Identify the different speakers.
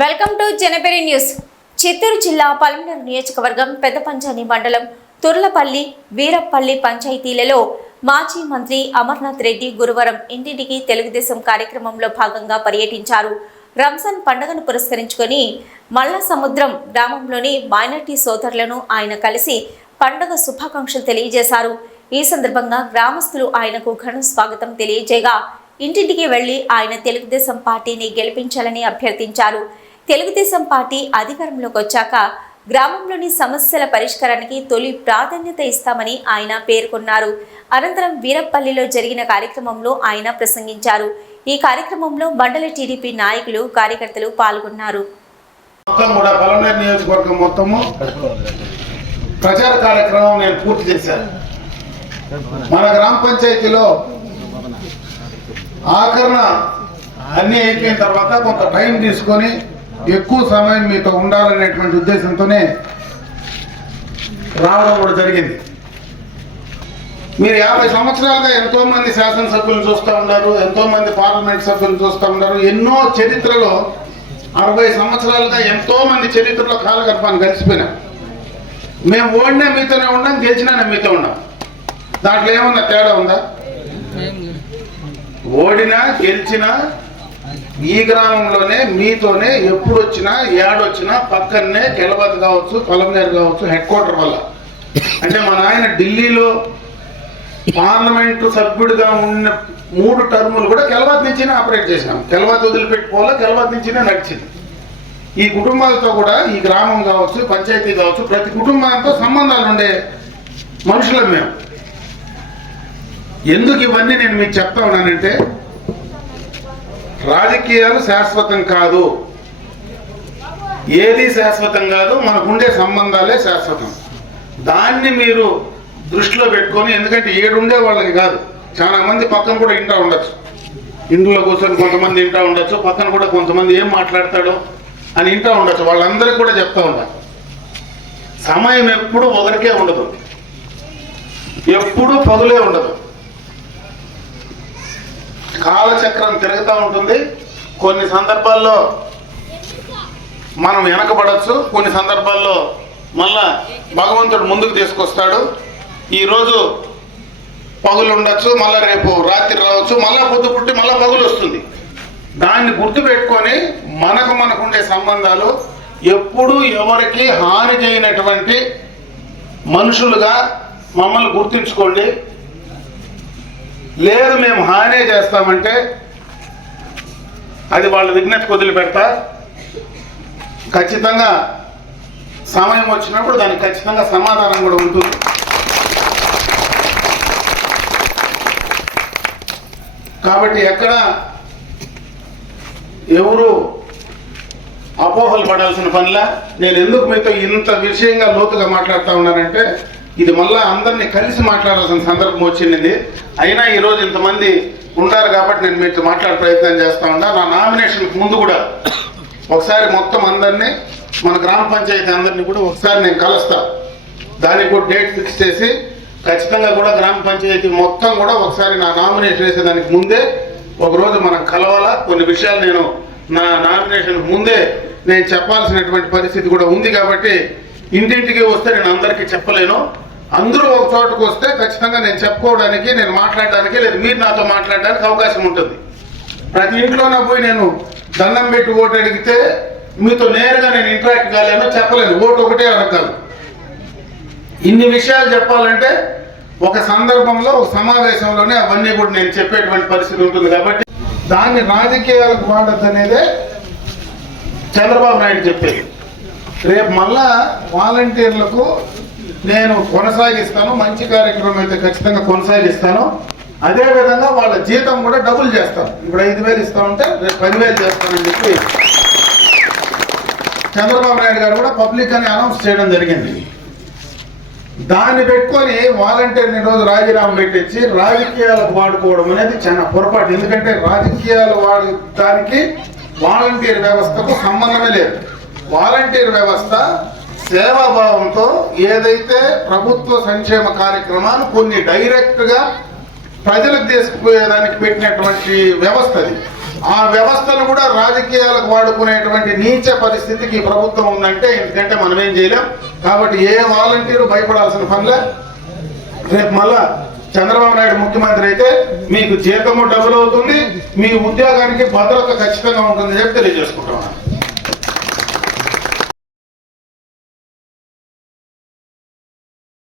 Speaker 1: Welcome to Janapari news. Chittoor జిల్లా పలమనేరు నియోజకవర్గం పెద్దపంచాని మండలం తుర్లపల్లి వీరపల్లి పంచాయతీలలో మాజీ మంత్రి అమర్నాథ్ రెడ్డి గురువారం ఇంటింటికి తెలుగుదేశం కార్యక్రమంలో భాగంగా పర్యటించారు. రంజాన్ పండుగను పురస్కరించుకొని మల్ల సముద్రం గ్రామంలోని మైనార్టీ సోదరులను ఆయన కలిసి పండుగ శుభాకాంక్షలు తెలియజేశారు. ఈ సందర్భంగా గ్రామస్తులు ఆయనకు ఘన స్వాగతం తెలియజేయగా ఇంటింటికి వెళ్ళి ఆయన తెలుగుదేశం పార్టీని గెలిపించాలని అభ్యర్థించారు. తెలుగుదేశం పార్టీ అధికారంలోకి వచ్చాక గ్రామంలోని సమస్యల పరిష్కారానికి తొలి ప్రాధాన్యత ఇస్తామని ఆయన పేర్కొన్నారు. అనంతరం వీరప్పల్లిలో జరిగిన కార్యక్రమంలో ఆయన ప్రసంగించారు. ఈ కార్యక్రమంలో మండల టీడీపీ నాయకులు కార్యకర్తలు పాల్గొన్నారు.
Speaker 2: ప్రచార కార్యక్రమం నేను పూర్తి చేశాను. మన గ్రామ పంచాయతీలో ఆఖరణ అన్నీ అయిపోయిన తర్వాత కొంత టైం తీసుకొని ఎక్కువ సమయం మీతో ఉండాలనేటువంటి ఉద్దేశంతోనే రావడం కూడా జరిగింది. మీరు యాభై సంవత్సరాలుగా ఎంతో మంది శాసనసభ్యులు చూస్తూ ఉన్నారు ఎంతో మంది పార్లమెంట్ సభ్యులు చూస్తూ ఉన్నారు ఎన్నో చరిత్రలో అరవై సంవత్సరాలుగా ఎంతో మంది చరిత్రలో కాలగర్భాన్ని కలిసిపోయినా మేము ఓడినా మీతోనే ఉన్నాం గెలిచినా మీతో ఉన్నాం. దాంట్లో ఏమన్నా తేడా ఉందా? ఓడినా గెలిచినా ఈ గ్రామంలోనే మీతోనే ఎప్పుడు వచ్చినా ఏడొచ్చినా పక్కనే కెలవత్ కావచ్చు కొలంనేరు కావచ్చు హెడ్ క్వార్టర్ వల్ల. అంటే మా నాయన ఢిల్లీలో పార్లమెంట్ సభ్యుడిగా ఉన్న మూడు టర్ములు కూడా కెలవత్ నుంచినే ఆపరేట్ చేశాం. కెలవత్ వదిలిపెట్టుకోవాలా కెలవత్ నుంచినే నడిచింది. ఈ కుటుంబాలతో కూడా ఈ గ్రామం కావచ్చు పంచాయతీ కావచ్చు ప్రతి కుటుంబాలతో సంబంధాలు ఉండే మనుషులం మేము. ఎందుకు ఇవన్నీ నేను మీకు చెప్తా ఉన్నానంటే రాజకీయాలు శాశ్వతం కాదు. ఏది శాశ్వతం కాదు మనకుండే సంబంధాలే శాశ్వతం. దాన్ని మీరు దృష్టిలో పెట్టుకొని ఎందుకంటే ఏడుండే వాళ్ళకి కాదు. చాలా మంది పక్కన కూడా ఇంటా ఉండొచ్చు. ఇంట్లో కూర్చొని కొంతమంది ఇంటా ఉండొచ్చు పక్కన కూడా కొంతమంది ఏం మాట్లాడతాడో అని ఇంటా ఉండొచ్చు. వాళ్ళందరికీ కూడా చెప్తా ఉండాలి సమయం ఎప్పుడు ఒకరికే ఉండదు. ఎప్పుడు పదులే ఉండదు. కాలచక్రం తిరుగుతూ ఉంటుంది. కొన్ని సందర్భాల్లో మనం వెనకబడచ్చు. కొన్ని సందర్భాల్లో మళ్ళా భగవంతుడు ముందుకు తీసుకొస్తాడు. ఈరోజు పగులు ఉండొచ్చు మళ్ళీ రేపు రాత్రి రావచ్చు మళ్ళీ పొద్దు పుట్టి మళ్ళీ పగులు వస్తుంది. దాన్ని గుర్తుపెట్టుకొని మనకు మనకుండే సంబంధాలు ఎప్పుడు ఎవరికి హాని చేయనటువంటి మనుషులుగా మమ్మల్ని గుర్తుంచుకోండి. లేదు మేము హానే చేస్తామంటే అది వాళ్ళ విజ్ఞప్తి వదిలిపెడతా. ఖచ్చితంగా సమయం వచ్చినప్పుడు దానికి ఖచ్చితంగా సమాధానం కూడా ఉంటుంది. కాబట్టి ఎక్కడ ఎవరు అపోహలు పడాల్సిన పనిలా? నేను ఎందుకు మీతో ఇంత విషయంగా లోతుగా మాట్లాడుతూ ఉన్నానంటే ఇది మళ్ళా అందరినీ కలిసి మాట్లాడాల్సిన సందర్భం వచ్చింది. అయినా ఈరోజు ఇంతమంది ఉంటారు కాబట్టి నేను మీతో మాట్లాడే ప్రయత్నం చేస్తా ఉన్నా. నా నామినేషన్కి ముందు కూడా ఒకసారి మొత్తం అందరినీ మన గ్రామ పంచాయతీ అందరినీ కూడా ఒకసారి నేను కలుస్తా. దానికి కూడా డేట్ ఫిక్స్ చేసి ఖచ్చితంగా కూడా గ్రామ పంచాయతీ మొత్తం కూడా ఒకసారి నా నామినేషన్ వేసేదానికి ముందే ఒకరోజు మనం కలవాలా. కొన్ని విషయాలు నేను నా నామినేషన్ ముందే నేను చెప్పాల్సినటువంటి పరిస్థితి కూడా ఉంది కాబట్టి ఇంటింటికి వస్తే నేను అందరికీ చెప్పలేను. అందరూ ఒక చోటకు వస్తే ఖచ్చితంగా నేను చెప్పుకోవడానికి నేను మాట్లాడడానికి లేదు. మీరు నాతో మాట్లాడడానికి అవకాశం ఉంటుంది. ప్రతి ఇంట్లోనే పోయి నేను దండం పెట్టి ఓటు అడిగితే మీతో నేరుగా నేను ఇంటరాక్ట్ కాలేను చెప్పలేను. ఓటు ఒకటే అడగాలి. ఇన్ని విషయాలు చెప్పాలంటే ఒక సందర్భంలో ఒక సమావేశంలోనే అవన్నీ కూడా నేను చెప్పేటువంటి పరిస్థితి ఉంటుంది కాబట్టి దాన్ని రాజకీయాలకు వాడద్దు అనేదే చంద్రబాబు నాయుడు చెప్పేది. రేపు మళ్ళా వాలంటీర్లకు నేను కొనసాగిస్తాను మంచి కార్యక్రమం అయితే ఖచ్చితంగా కొనసాగిస్తాను. అదే విధంగా వాళ్ళ జీతం కూడా డబుల్ చేస్తాను. ఇప్పుడు ఐదు వేలు ఇస్తా ఉంటే రేపు పదివేలు చేస్తానని చెప్పి చంద్రబాబు నాయుడు గారు కూడా పబ్లిక్ అని అనౌన్స్ చేయడం జరిగింది. దాన్ని పెట్టుకొని వాలంటీర్ని రోజు రాజీనామా పెట్టించి రాజకీయాలకు వాడుకోవడం అనేది చాలా పొరపాటు. ఎందుకంటే రాజకీయాలు వాడటానికి వాలంటీర్ వ్యవస్థకు సంబంధమే లేదు. వాలంటీర్ వ్యవస్థ సేవాభావంతో ఏదైతే ప్రభుత్వ సంక్షేమ కార్యక్రమాలు కొన్ని డైరెక్ట్గా ప్రజలకు తీసుకుపోయేదానికి పెట్టినటువంటి వ్యవస్థ అది. ఆ వ్యవస్థను కూడా రాజకీయాలకు వాడుకునేటువంటి నీచ పరిస్థితికి ఈ ప్రభుత్వం ఉందంటే ఎందుకంటే మనం ఏం చేయలేం. కాబట్టి ఏ వాలంటీరు భయపడాల్సిన పనిలే రేపు మళ్ళా చంద్రబాబు నాయుడు ముఖ్యమంత్రి అయితే మీకు జీతము డబుల్ అవుతుంది మీ ఉద్యోగానికి భద్రత ఖచ్చితంగా ఉంటుంది చెప్పి తెలియజేసుకుంటాం